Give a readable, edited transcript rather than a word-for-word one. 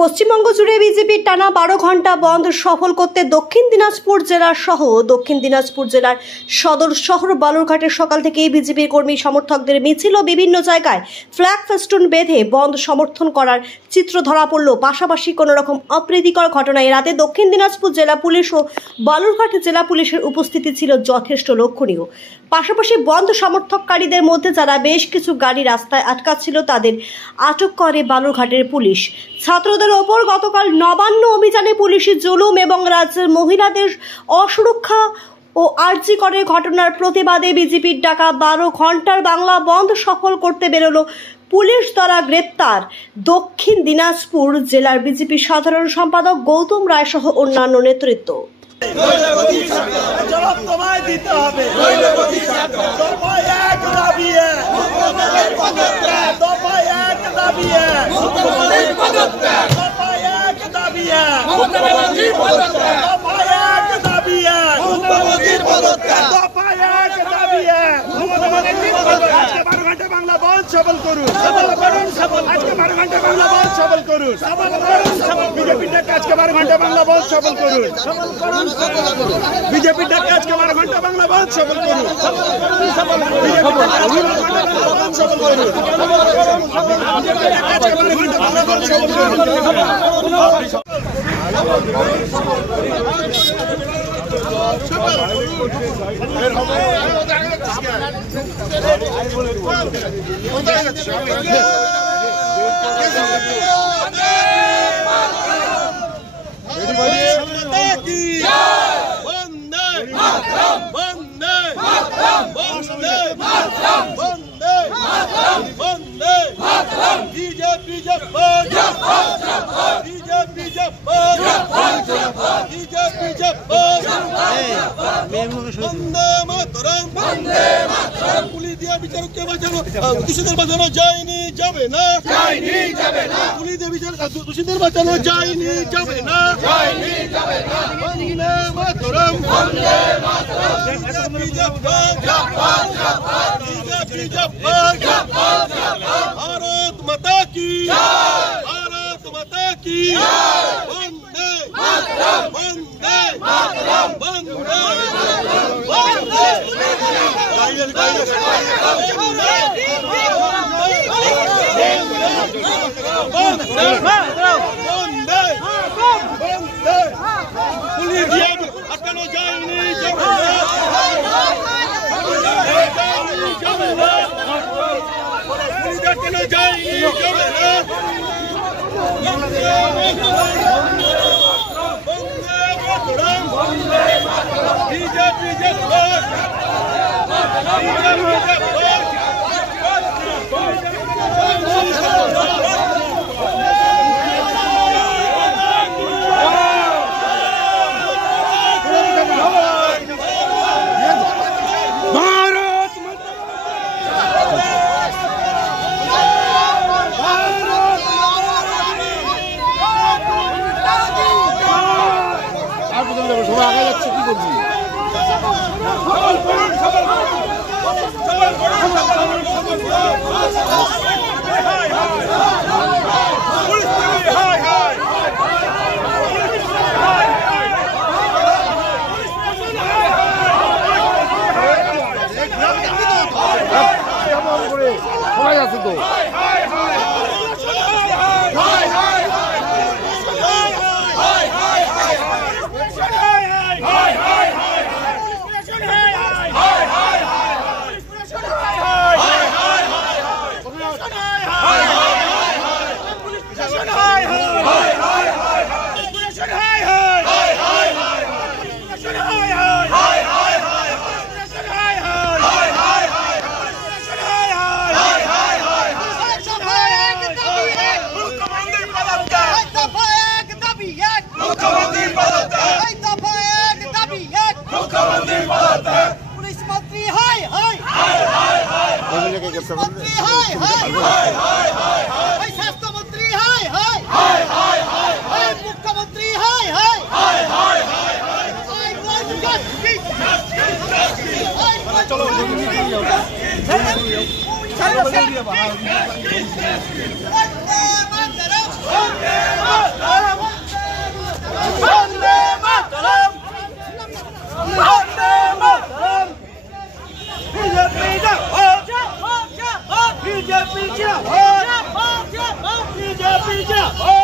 পশ্চিমবঙ্গ জুড়ে বিজেপির টানা 12 ঘন্টা বন্ধ সফল করতে দক্ষিণ দিনাজপুর জেলার সহ দক্ষিণ দিনাজপুর জেলার সদর শহর বালুরঘাটের সকাল থেকেই বিজেপির কর্মী সমর্থকদের মিছিল ও বিভিন্ন জায়গায় ফ্ল্যাগ ফেস্টুন বেঁধে বন্ধ সমর্থন করার চিত্র ধরা পড়ল। পাশাপাশি কোনো রকম অপ্রীতিকর ঘটনায় রাতে দক্ষিণ দিনাজপুর জেলা পুলিশ ও বালুরঘাট জেলা পুলিশের উপস্থিতি ছিল যথেষ্ট লক্ষণীয়। পাশাপাশি বন্ধ সমর্থককারীদের মধ্যে যারা বেশ কিছু গাড়ি রাস্তায় আটকাচ্ছিল তাদের আটক করে বালুরঘাটের পুলিশ। ছাত্রদের ওপর গতকাল নবান্ন অভিযানে পুলিশি জুলুম এবং রাজ্যের মহিলাদের অসুরক্ষা ও আরজি করে ঘটনার প্রতিবাদে বিজেপির ডাকা 12 ঘন্টার বাংলা বন্ধ সফল করতে বেরোলো পুলিশ দ্বারা গ্রেপ্তার দক্ষিণ দিনাজপুর জেলার বিজেপি সাধারণ সম্পাদক গৌতম রায় সহ অন্যান্য নেতৃত্ব। সফল করুন, আজকে 12 ঘন্টা বাংলা বন্ধ সফল করুন, বিজেপির ডাকে আজকে 12 ঘন্টা বাংলা বন্ধ সফল করুন, বিজেপির ডাকে আজকে 12 ঘন্টা বাংলা বন্ধ সফল করুন, বিচারককে বাঁচানো দোষীদের বাঁচানো যায়নি, যাবে না, দোষীদের বাঁচানো যায়নি, যাবে না, বন্দে মাতরম, ভারত মাতা কি, ভারত মাতা কি, বন্দে বন্দে বন্দে আটকানো যায়নি, আটকানো যায়নি, সবাই আছে তো স্বাস্থ্যমন্ত্রী মুখ্যমন্ত্রী চলো বিজেপি